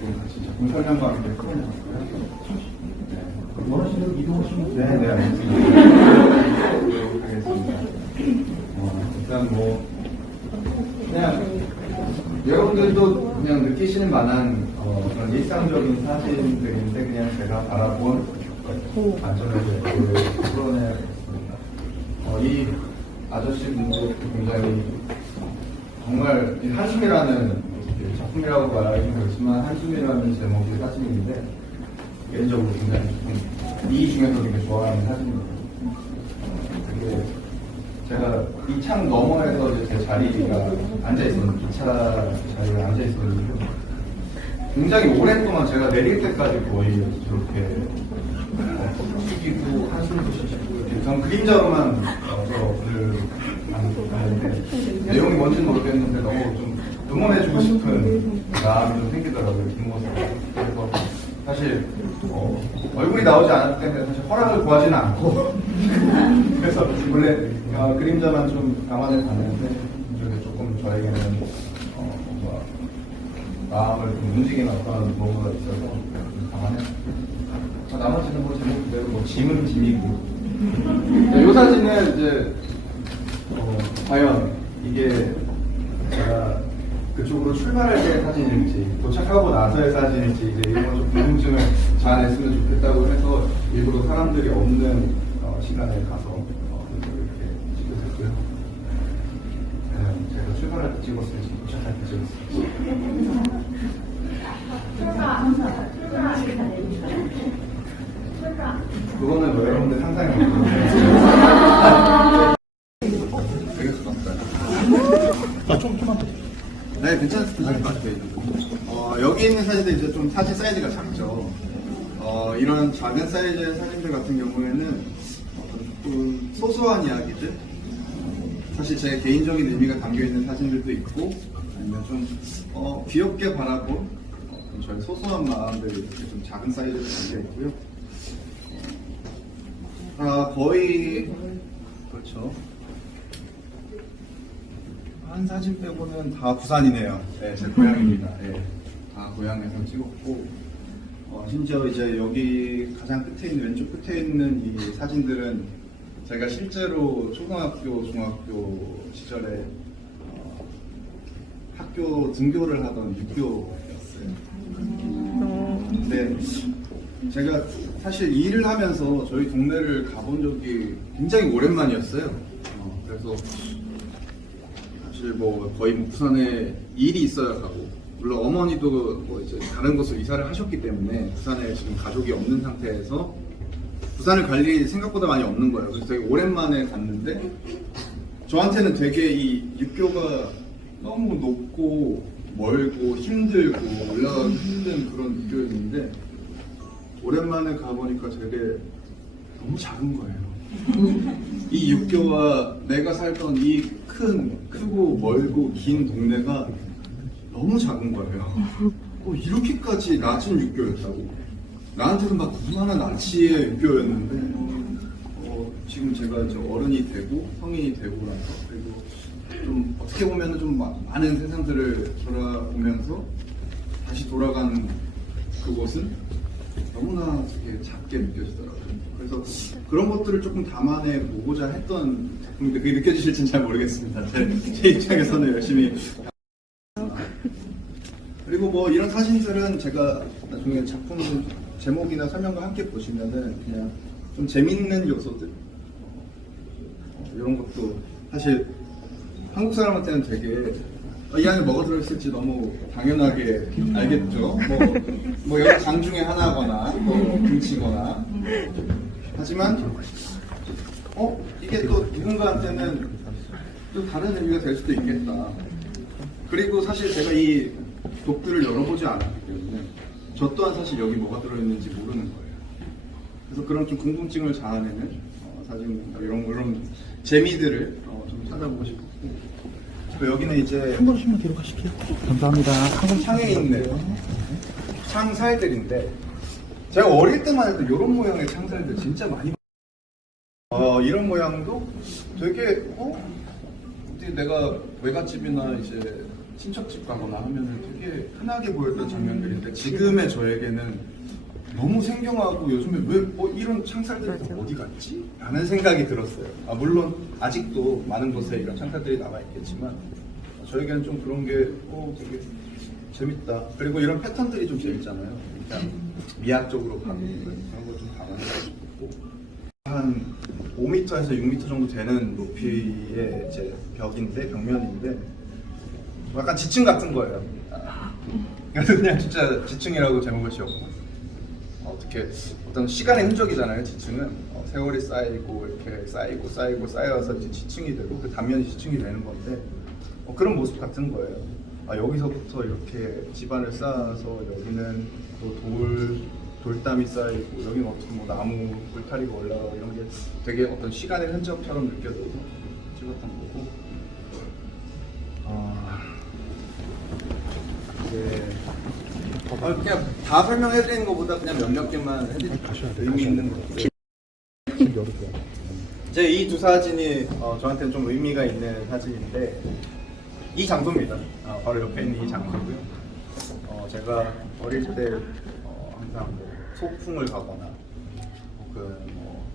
좀 같이 작품 설명과 함께 풀어내봤고요. 네. 원하시는 이동하시면 네, 네, 알겠습니다. 일단 뭐 그냥 여러분들도 그냥 느끼시는 만한 그런 일상적인 사진들인데 그냥 제가 바라본 관점에서 풀어내겠습니다. 이 아저씨분도 굉장히 정말 한숨이라는 작품이라고 말하기는 그렇지만 한숨이라는 제목의 사진인데 개인적으로 굉장히 이 중에서 되게 좋아하는 사진입니다. 되게 제가 이 창 너머에서 이제 제 자리가 앉아있었는데 기차 자리에 앉아있었는데 굉장히 오랫동안 제가 내릴 때까지 거의 저렇게 숙이고 한숨도 쉬시고 전 그림자로만 글을 하는데 내용이 뭔지는 모르겠는데 너무 좀 응원해주고 싶은 마음이 좀 생기더라고요. 뒷모습. 그래서 사실 얼굴이 나오지 않았기 때문에 사실 허락을 구하지는 않고 그래서 원래 그림자만 좀 감안해 봤는데 이쪽에 조금 저에게는 뭔가 마음을 좀 움직이는 어떤 뭔가가 있어서 좀 감안해. 나머지는 뭐 제목 그대로 뭐 짐은 짐이고. 이 사진은 이제 과연 이게 제가 그쪽으로 출발할 때의 사진일지 도착하고 나서의 사진일지 이제 이런 좀 궁금증을 자아냈으면 좋겠다고 해서 일부러 사람들이 없는 시간에 가서 이렇게 찍었고요. 제가 출발할 때 찍었을지 도착할 때 찍었을지. 그거는 뭐 여러분들 상상이 되게 가깝다. 좀만 더. 네, 괜찮습니다. 여기 있는 사진들 이제 좀 사진 사이즈가 작죠. 이런 작은 사이즈의 사진들 같은 경우에는 조금 소소한 이야기들, 사실 제 개인적인 의미가 담겨 있는 사진들도 있고, 아니면 좀 귀엽게 바라본 저의 소소한 마음들이 이렇게 좀 작은 사이즈로 담겨 있고요. 거의 그렇죠. 한 사진 빼고는 다 부산이네요. 네, 제 고향입니다. 네, 다 고향에서 찍었고, 심지어 이제 여기 가장 끝에 있는, 왼쪽 끝에 있는 이 사진들은 제가 실제로 초등학교, 중학교 시절에 학교 등교를 하던 육교였어요. 근데 제가 사실 일을 하면서 저희 동네를 가본 적이 굉장히 오랜만이었어요. 그래서 사실 뭐 거의 부산에 일이 있어야 가고, 물론 어머니도 뭐 이제 다른 곳으로 이사를 하셨기 때문에 부산에 지금 가족이 없는 상태에서 부산을 갈 일이 생각보다 많이 없는 거예요. 그래서 되게 오랜만에 갔는데 저한테는 되게 이 육교가 너무 높고 멀고 힘들고 올라가기 힘든 그런 육교였는데 오랜만에 가보니까 되게 너무 작은 거예요. 이 육교와 내가 살던 이 크고 멀고 긴 동네가 너무 작은 거예요. 이렇게까지 낮은 육교였다고. 나한테는 막 그만한 나치의 육교였는데 지금 제가 이제 어른이 되고 성인이 되고 나서 그리고 좀 어떻게 보면 좀 많은 세상들을 돌아보면서 다시 돌아간 그곳은 너무나 되게 작게 느껴지더라고요. 그래서 그런 것들을 조금 담아내 보고자 했던 작품인데 그게 느껴지실지는 잘 모르겠습니다. 제 입장에서는 열심히. 그리고 뭐 이런 사진들은 제가 나중에 작품 제목이나 설명과 함께 보시면은 그냥 좀 재밌는 요소들 이런 것도 사실 한국 사람한테는 되게 이 안에 뭐가 들어있을지 너무 당연하게 알겠죠. 뭐 여러 장 중에 하나거나 뭐 김치거나. 하지만 이게 또 누군가한테는 또 다른 의미가 될 수도 있겠다. 그리고 사실 제가 이 독들을 열어보지 않았기 때문에 저 또한 사실 여기 뭐가 들어있는지 모르는 거예요. 그래서 그런 좀 궁금증을 자아내는 사진 이런 재미들을 좀 찾아보고 싶고, 여기는 이제 한 번씩만 뒤로 가실게요. 감사합니다. 창에 있는 창살들인데 제가 어릴 때만 해도 이런 모양의 창살들 진짜 많이 이런 모양도 되게 내가 외갓집이나 이제 친척집 가거나 하면은 되게 흔하게 보였던 장면들인데 지금의 저에게는 너무 생경하고 요즘에 왜 이런 창살들이 다 어디 갔지? 라는 생각이 들었어요. 물론 아직도 많은 곳에 이런 창살들이 남아 있겠지만 저에게는 좀 그런 게 되게 재밌다. 그리고 이런 패턴들이 좀 재밌잖아요. 그냥 미학적으로 가는 그런 거 좀 담아내고 싶고 한 5m에서 6m 정도 되는 높이의 이제 벽인데 벽면인데 약간 지층 같은 거예요. 그래서 그냥 진짜 지층이라고 제목을 지었고 어떻게 어떤 시간의 흔적이잖아요. 지층은 세월이 쌓이고 이렇게 쌓여서 이제 지층이 되고 그 단면이 지층이 되는 건데 그런 모습 같은 거예요. 여기서부터 이렇게 집안을 쌓아서 여기는 또 돌담이 쌓이고 여기는 어떤 뭐 나무 울타리가 올라가고 이런 게 되게 어떤 시간의 흔적처럼 느껴져서 찍었던 거고 그냥 다 설명해드리는 것보다 그냥 몇몇 개만 해드릴게요. 의미 있는 것들. 이제 이 두 사진이 저한테는 좀 의미가 있는 사진인데 이 장소입니다. 바로 옆에 있는 이 장소고요. 제가 어릴 때 항상 뭐 소풍을 가거나 혹은 뭐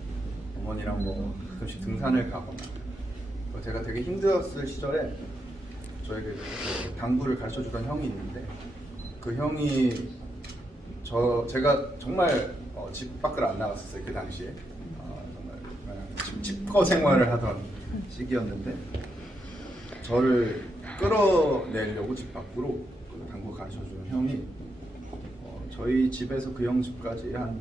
어머니랑 뭐 가끔씩 등산을 가거나 제가 되게 힘들었을 시절에 저에게 당구를 가르쳐 주던 형이 있는데 그 형이 제가 정말 집 밖을 안 나갔었어요. 그 당시에 정말 집거 생활을 하던 시기였는데 저를 끌어내려고 집 밖으로 당구 가르쳐 주는 형이 저희 집에서 그 형 집까지 한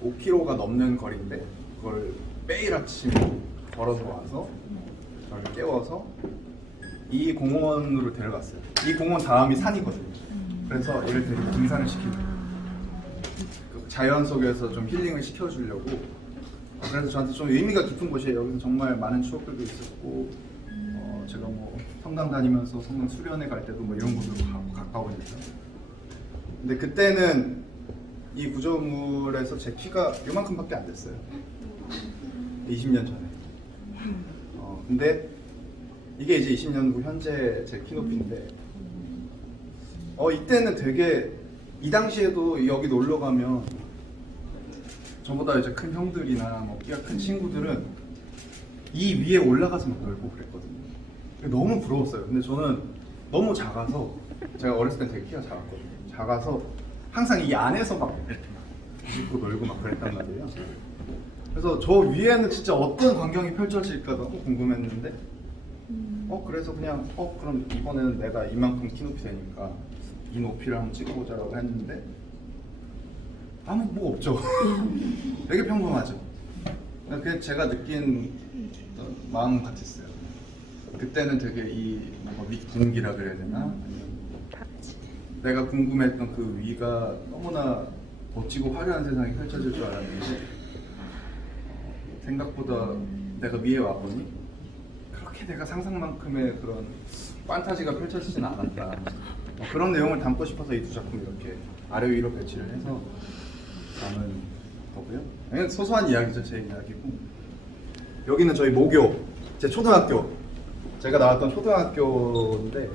5km가 넘는 거리인데 그걸 매일 아침 걸어서 와서 저를 깨워서 이 공원으로 데려갔어요. 이 공원 다음이 산이거든요. 그래서 얘를 데리고 등산을 시키고 자연 속에서 좀 힐링을 시켜주려고 그래서 저한테 좀 의미가 깊은 곳이에요. 여기서 정말 많은 추억들도 있었고 제가 뭐 성당 다니면서 성당 수련회 갈 때도 뭐 이런 곳으로 가까우니까 근데 그때는 이 구조물에서 제 키가 요만큼밖에 안 됐어요. 20년 전에 근데 이게 이제 20년 후 현재 제 키 높이인데 이때는 되게 이 당시에도 여기 놀러 가면 저보다 이제 큰 형들이나 뭐 키가 큰 친구들은 이 위에 올라가서 막 놀고 그랬거든요. 너무 부러웠어요. 근데 저는 너무 작아서 제가 어렸을 때 되게 키가 작았거든요. 작아서 항상 이 안에서 막 이렇게 짚고 놀고 막 그랬단 말이에요. 그래서 저 위에는 진짜 어떤 광경이 펼쳐질까 너무 궁금했는데 그래서 그냥 그럼 이번에는 내가 이만큼 키 높이 되니까 이 높이를 한번 찍어보자라고 했는데 아무 뭐 없죠. 되게 평범하죠. 그게 제가 느낀 마음 같았어요. 그때는 되게 이 밑공기라 그래야 되나? 아니면 내가 궁금했던 그 위가 너무나 멋지고 화려한 세상이 펼쳐질 줄 알았는데 생각보다 내가 위에 와보니 그렇게 내가 상상만큼의 그런 판타지가 펼쳐지진 않았다. 그런 내용을 담고 싶어서 이 두 작품 이렇게 아래 위로 배치를 해서 남은 거고요. 그냥 소소한 이야기죠. 제 이야기고 여기는 저희 모교, 제 초등학교 제가 나왔던 초등학교인데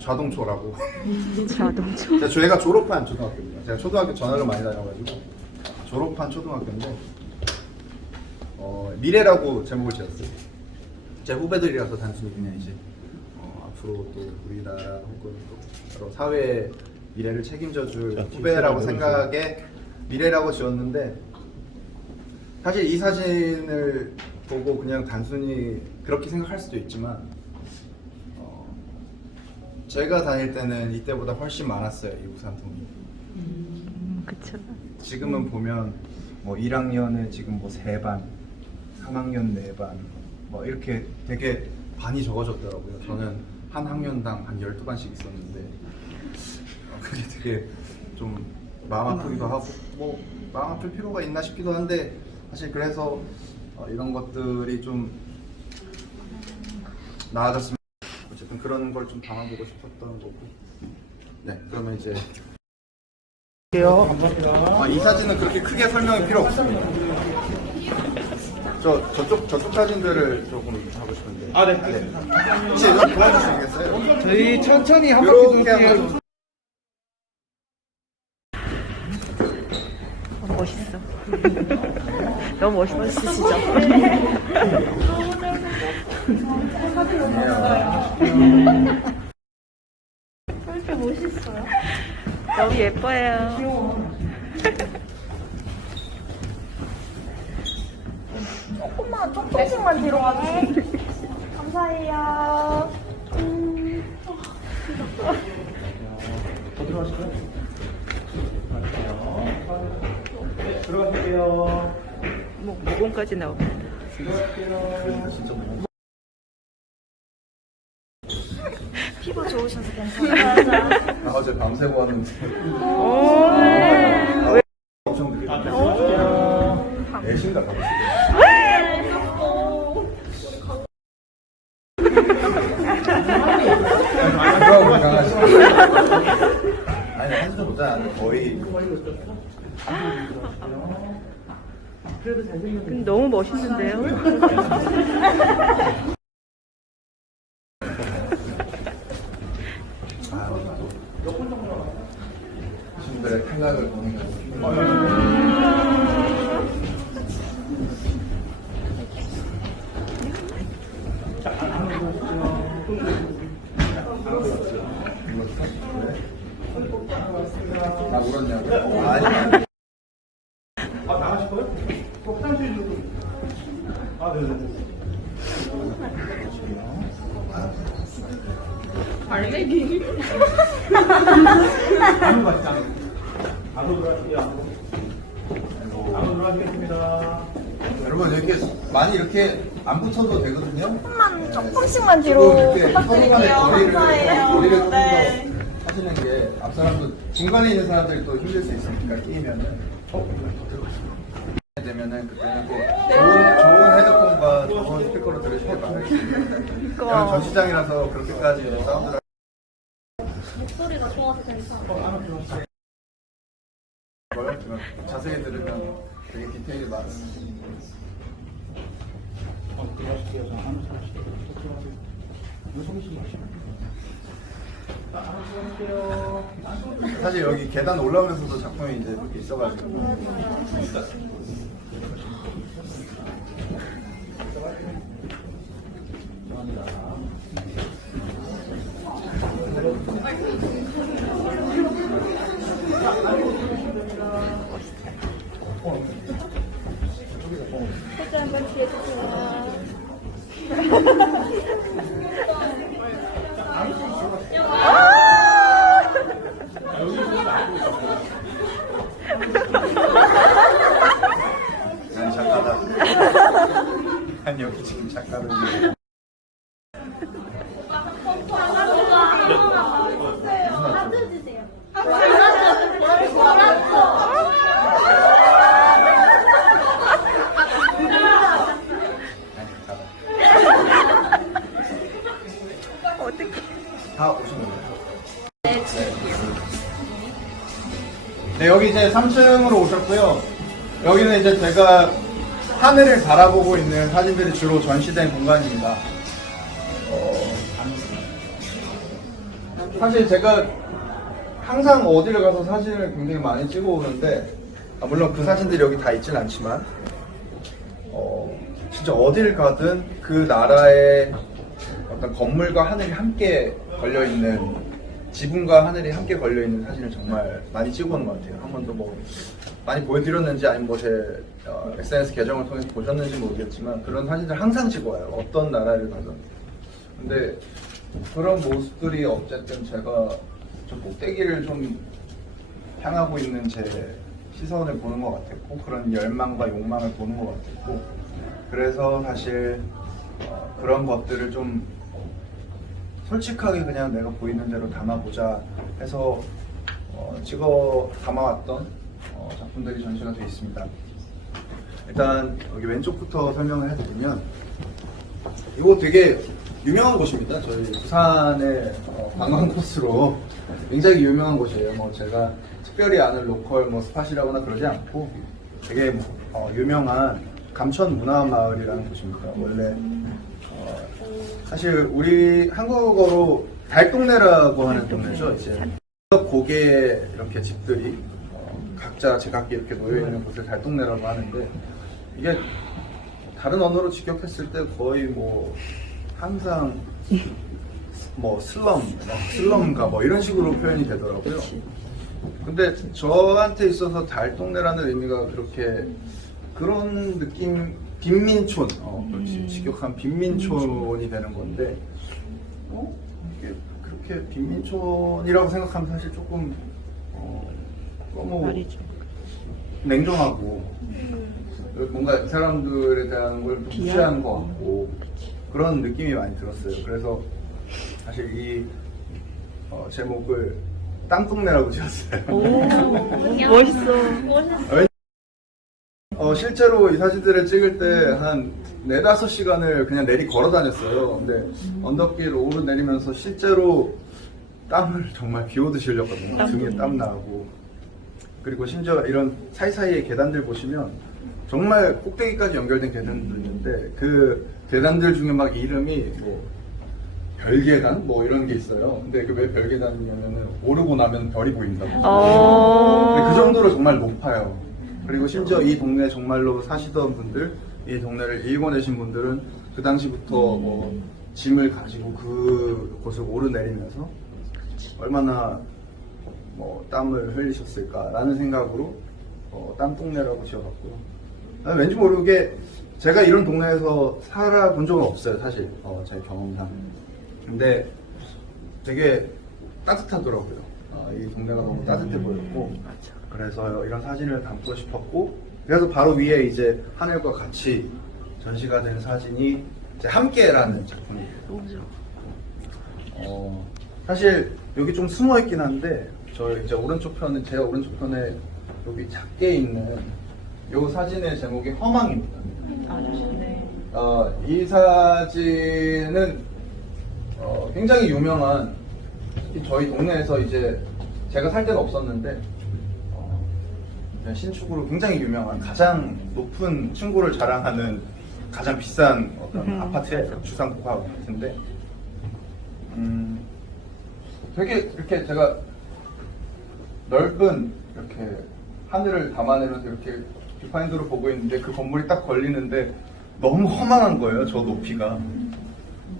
자동초라고 자동초. 저희가 졸업한 초등학교입니다. 제가 초등학교 전학을 많이 다녀가지고 졸업한 초등학교인데 미래라고 제목을 지었어요. 제 후배들이라서 단순히 그냥 이제 앞으로 또 우리나라 혹은 또 여러 사회의 미래를 책임져줄 후배라고 생각에 미래라고 지었는데 사실 이 사진을 보고 그냥 단순히 그렇게 생각할 수도 있지만 제가 다닐 때는 이때보다 훨씬 많았어요. 이 우산통이. 그쵸. 지금은 보면 뭐 1학년에 지금 뭐 3반, 3학년 4반 뭐 이렇게 되게 반이 적어졌더라고요. 저는 한 학년당 한 12반씩 있었는데 그게 되게 좀 마음 아프기도 하고 뭐 마음 아플 필요가 있나 싶기도 한데 사실 그래서 이런 것들이 좀 나아졌으면 어쨌든 그런 걸 좀 담아보고 싶었던 거고 네 그러면 이제 감사합니다. 이 사진은 그렇게 크게 설명이 필요 없습니다. 저쪽 사진들을 조금 하고 싶은데. 아, 네. 혹시 좀 도와주시겠어요? 저희 천천히 한 바퀴 이렇게 돌게요. 한번 멋있어. 너무 멋있으시죠? 왜 이렇게 멋있어요? 너무 예뻐요. 조금씩만 뒤로 가주세요. 감사해요. 더 들어가실까요? 들어가실게요. 모공까지 나옵니다. 피부 좋으셔서 괜찮아요. 나 어제 밤새고 왔는데 오, 엄청 느리다. 애신가 봐보세요. 그럼 강아지. 아니 한수도 못하 거의. 근데 너무 멋있는데요? 친구들의 탈락을 보는 거. 아 울었냐고요? 아니. 나가실 거예요? 화장실 좀. 아, 네네. 발매기. 안으로 가시죠. 안으로 들어가실게요. 안으로 들어가시겠습니다. 여러분 이렇게 많이 이렇게 안 붙어도 되거든요. 조금씩만 뒤로 이렇게 서로 간의 부탁드릴게요. 거리를 조금 감사해요. 더 하시는 게 앞 사람도 중간에 있는 사람들이 또 힘들 수 있으니까 끼면은 되면은 그때는 또 좋은 헤드폰과 좋은 스피커로 들으시길 바라겠습니다. 여기 전시장이라서 그렇게까지 사운드를 목소리가 좋아서 괜찮아요. 자세히 들으면 되게 디테일이 많은. 들어가실게요. 저 안으로 들어가실게요. 들어가세요. 이거 소개시 마시고. 사실 여기 계단 올라오면서도 작품이 이제 있어가지고. 살짝 한번 뒤에 주세요. 난 작가다. 난 여기 지금 작가인데. 어떡해. 다 오신 거예요? 네, 여기 이제 3층으로 오셨고요. 여기는 이제 제가 하늘을 바라보고 있는 사진들이 주로 전시된 공간입니다. 사실 제가 항상 어디를 가서 사진을 굉장히 많이 찍어 오는데, 물론 그 사진들이 여기 다 있진 않지만, 진짜 어디를 가든 그 나라의 어떤 건물과 하늘이 함께 걸려있는, 지붕과 하늘이 함께 걸려있는 사진을 정말 많이 찍어오는 것 같아요. 한 번도 뭐 많이 보여드렸는지 아니면 뭐 제 SNS 계정을 통해서 보셨는지 모르겠지만 그런 사진을 항상 찍어와요. 어떤 나라를 가든. 근데 그런 모습들이 어쨌든 제가 저 꼭대기를 좀 향하고 있는 제 시선을 보는 것 같았고, 그런 열망과 욕망을 보는 것 같았고, 그래서 사실 그런 것들을 좀 솔직하게 그냥 내가 보이는 대로 담아보자 해서 찍어 담아왔던 작품들이 전시가 되어 있습니다. 일단 여기 왼쪽부터 설명을 해드리면, 이거 되게 유명한 곳입니다. 저희 부산의 관광 코스로 굉장히 유명한 곳이에요. 뭐 제가 특별히 아는 로컬 뭐 스팟이라거나 그러지 않고 되게 유명한 감천 문화마을이라는 곳입니다. 원래 사실 우리 한국어로 달동네라고 하는 동네죠. 이제 고개 이렇게 집들이 각자 제각기 이렇게 놓여 있는 곳을 달동네라고 하는데 이게 다른 언어로 직역했을 때 거의 뭐 항상 뭐 슬럼가 뭐 이런 식으로 표현이 되더라고요. 근데 저한테 있어서 달동네라는 의미가 그렇게 그런 느낌, 빈민촌, 그렇지, 직역한 빈민촌이 되는 건데, 이게 그렇게 빈민촌이라고 생각하면 사실 조금 너무 말이죠. 냉정하고 뭔가 이 사람들에 대한 걸 무시하는 것 같고 그런 느낌이 많이 들었어요. 그래서 사실 이 제목을 땅동네라고 지었어요. 오, 멋있어. 실제로 이 사진들을 찍을 때 한 4-5시간을 그냥 내리 걸어 다녔어요. 근데 언덕길 오르내리면서 실제로 땀을 정말 비 오듯이 흘렸거든요. 등에 땀 나고. 그리고 심지어 이런 사이사이에 계단들 보시면 정말 꼭대기까지 연결된 계단들 있는데 그 계단들 중에 막 이름이 뭐 별계단? 뭐 이런 게 있어요. 근데 그 왜 별계단이냐면은 오르고 나면 별이 보인다고. 근데 그 정도로 정말 높아요. 그리고 심지어 이 동네에 정말로 사시던 분들, 이 동네를 일궈내신 분들은 그 당시부터 뭐 짐을 가지고 그 곳을 오르내리면서 얼마나 뭐 땀을 흘리셨을까라는 생각으로 땀동네라고 지어봤고요. 왠지 모르게 제가 이런 동네에서 살아본 적은 없어요, 사실 제 경험상. 근데 되게 따뜻하더라고요. 이 동네가 너무 따뜻해 보였고, 그래서 이런 사진을 담고 싶었고, 그래서 바로 위에 이제 하늘과 같이 전시가 된 사진이 이제 함께라는 작품이에요. 너무 좋아. 사실 여기 좀 숨어 있긴 한데, 저 이제 제가 오른쪽 편에 여기 작게 있는 이 사진의 제목이 허망입니다. 네. 이 사진은 굉장히 유명한, 저희 동네에서 이제 제가 살 때는 없었는데 신축으로 굉장히 유명한 가장 높은 층고를 자랑하는 가장 비싼 어떤 아파트예요. 주상복합 아파트인데 되게 이렇게 제가 넓은 이렇게 하늘을 담아내면서 이렇게 뷰파인더로 보고 있는데 그 건물이 딱 걸리는데 너무 험한한 거예요. 저 높이가.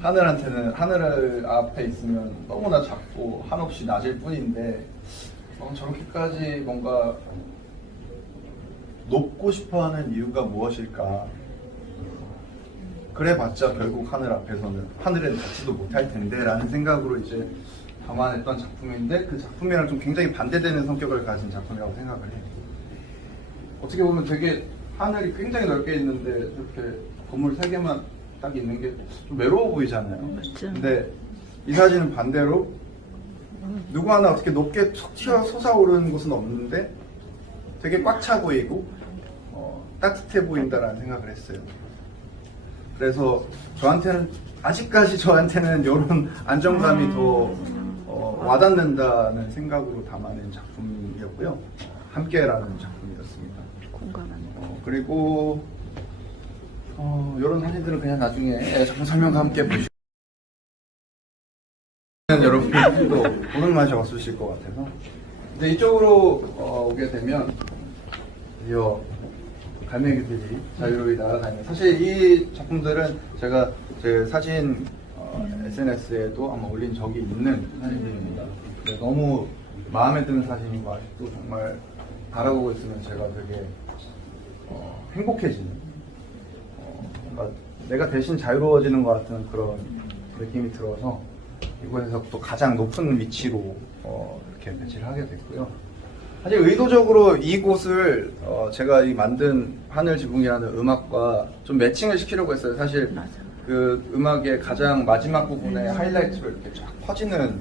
하늘 앞에 있으면 너무나 작고 한없이 낮을 뿐인데 저렇게까지 뭔가 높고 싶어하는 이유가 무엇일까? 그래봤자 결국 하늘 앞에서는 하늘엔 닿지도 못할 텐데라는 생각으로 이제 담아냈던 작품인데 그 작품이랑 좀 굉장히 반대되는 성격을 가진 작품이라고 생각을 해요. 어떻게 보면 되게 하늘이 굉장히 넓게 있는데 이렇게 건물 3개만 딱 있는 게 좀 외로워 보이잖아요. 맞죠. 근데 이 사진은 반대로 누구 하나 어떻게 높게 툭 튀어 솟아오르는 곳은 없는데 되게 꽉 차 보이고 따뜻해 보인다라는 생각을 했어요. 그래서 아직까지 저한테는 이런 안정감이 더 와닿는다는 생각으로 담아낸 작품이었고요. 함께라는 작품이었습니다. 공감하는. 그리고 이런 사진들은 그냥 나중에 작품 설명과 함께 보시고 여러분들도 보는 맛이 없으실 것 같아서 이제 이쪽으로 오게 되면 드디어 갈매기들이 자유로이 날아다니는, 사실 이 작품들은 제가 제 사진 SNS에도 아마 올린 적이 있는 사진들입니다. 너무 마음에 드는 사진이고 아직도 정말 바라보고 있으면 제가 되게 행복해지는, 뭔가 내가 대신 자유로워지는 것 같은 그런 느낌이 들어서 이곳에서 또 가장 높은 위치로 이렇게 배치를 하게 됐고요. 사실 의도적으로 이곳을 제가 이 만든 하늘 지붕이라는 음악과 좀 매칭을 시키려고 했어요. 사실 맞아. 그 음악의 가장 마지막 부분에 하이라이트로 이렇게 쫙 퍼지는,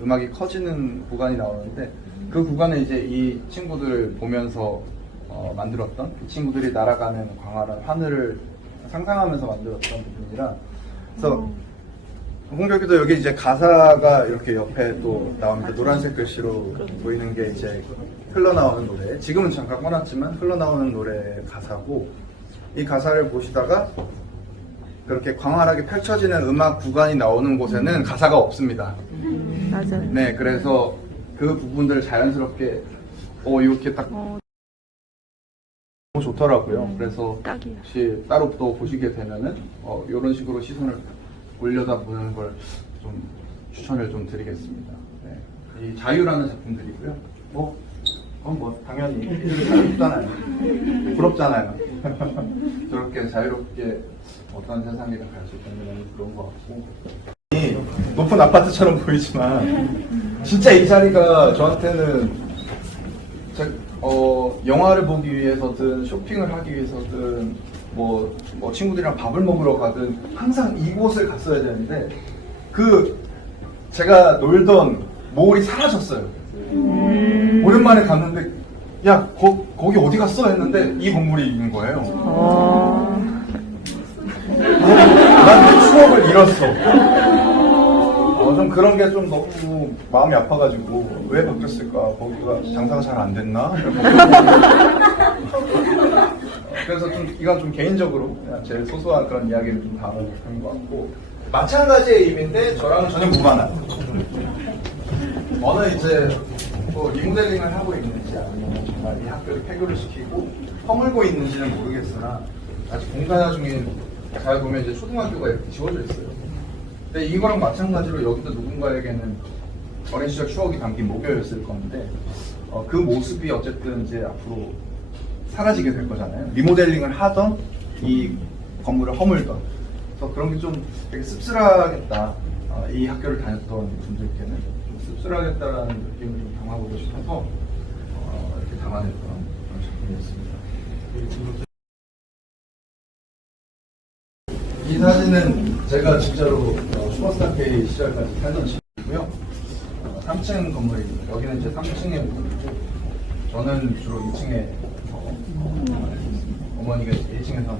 음악이 커지는 구간이 나오는데 그 구간에 이제 이 친구들을 보면서 만들었던, 이 친구들이 날아가는 광활한 하늘을 상상하면서 만들었던 부분이라, 그래서 공교롭게도 여기 이제 가사가 이렇게 옆에 또 나옵니다. 노란색 글씨로 보이는 게 이제 흘러나오는 노래, 지금은 잠깐 꺼놨지만 흘러나오는 노래 가사고, 이 가사를 보시다가 그렇게 광활하게 펼쳐지는 음악 구간이 나오는 곳에는 가사가 없습니다. 맞아요. 네, 그래서 그 부분들 자연스럽게 이렇게 딱 어, 너무 좋더라고요. 그래서 딱이야. 혹시 따로 또 보시게 되면은 이런 식으로 시선을 올려다 보는 걸 좀 추천을 좀 드리겠습니다. 네. 이 자유라는 작품들이고요. 그건 뭐 당연히 자유롭잖아요. 부럽잖아요. 저렇게 자유롭게 어떤 세상이든 갈 수 있다는 게 너무 그런 것 같고. 이 높은 아파트처럼 보이지만 진짜 이 자리가 저한테는 영화를 보기 위해서든 쇼핑을 하기 위해서든 뭐 친구들이랑 밥을 먹으러 가든 항상 이곳을 갔어야 되는데 제가 놀던 몰이 사라졌어요. 오랜만에 갔는데 야 거기 어디 갔어? 했는데 이 건물이 있는 거예요. 난 내 추억을 잃었어. 좀 그런 게 좀 너무 마음이 아파가지고 왜 바뀌었을까? 거기가 장사가 잘 안 됐나? 그래서 좀 이건 좀 개인적으로 그냥 제 소소한 그런 이야기를 좀 담아보는 것 같고 마찬가지의 의미인데 저랑은 전혀 무관한 어느 이제 뭐 리모델링을 하고 있는지 아니면 정말 이 학교를 폐교를 시키고 허물고 있는지는 모르겠으나 아직 공사 중인 잘 보면 이제 초등학교가 이렇게 지워져 있어요. 근데 이거랑 마찬가지로 여기도 누군가에게는 어린 시절 추억이 담긴 목요였을 건데 그 모습이 어쨌든 이제 앞으로 사라지게 될 거잖아요. 리모델링을 하던 이 건물을 허물던. 그래서 그런 게 좀 되게 씁쓸하겠다. 이 학교를 다녔던 분들께는 좀 씁쓸하겠다라는 느낌을 좀 담아보고 싶어서 이렇게 담아냈던 그런 작품이었습니다. 이 사진은 제가 진짜로 슈퍼스타 K 시절까지 살던 집이고요. 3층 건물입니다. 여기는 이제 3층의 건물이고 저는 주로 2층에 어머니가 1층에서는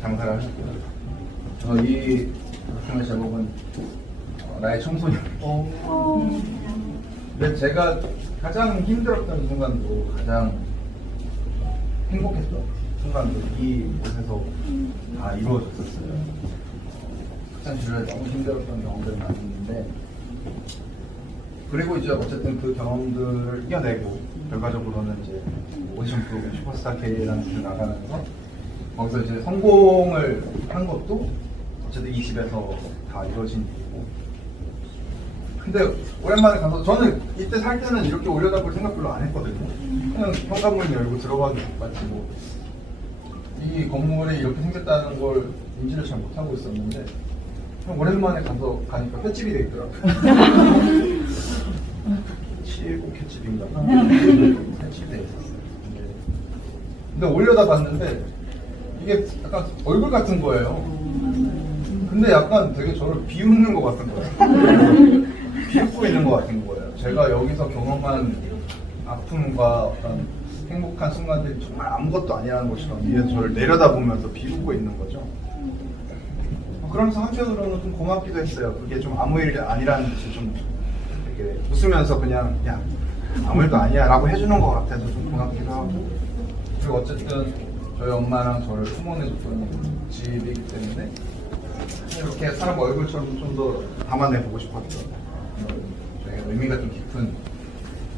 장사를 하셨고요. 이 작품의 제목은 나의 청소년. 근데 제가 가장 힘들었던 순간도 가장 행복했던 순간도 이곳에서 다 이루어졌었어요. 학창시절에 너무 힘들었던 경험들을 많이 했는데 그리고 이제 어쨌든 그 경험들을 이겨내고 결과적으로는 이제 오디션 프로그램 슈퍼스타 K라는 곳에 나가면서 거기서 이제 성공을 한 것도 어쨌든 이 집에서 다 이루어진 일이고 근데 오랜만에 가서 저는 이때 살 때는 이렇게 올려다볼 생각 별로 안 했거든요. 그냥 현관문 열고 들어가기 바빴지 이 건물이 이렇게 생겼다는 걸 인지를 잘 못하고 있었는데 오랜만에 가서 가니까 횟집이 돼 있더라고요. 칠곡 횟집인가? 횟집이 돼 있었어요. 근데 올려다 봤는데 이게 약간 얼굴 같은 거예요. 근데 약간 되게 저를 비웃는 것 같은 거예요. 비웃고 있는 것 같은 거예요. 제가 여기서 경험한 아픔과 어떤 행복한 순간들이 정말 아무것도 아니라는 것처럼 위에서 저를 내려다보면서 비우고 있는 거죠. 그러면서 한편으로는 좀 고맙기도 했어요. 그게 좀 아무 일이 아니라는 듯이 좀 되게 웃으면서 그냥 야 아무 일도 아니야 라고 해주는 것 같아서 좀 고맙기도 하고 그리고 어쨌든 저희 엄마랑 저를 후원해줬던 집이기 때문에 이렇게 사람 얼굴처럼 좀 더 담아내보고 싶었던 저희 의미가 좀 깊은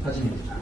사진입니다.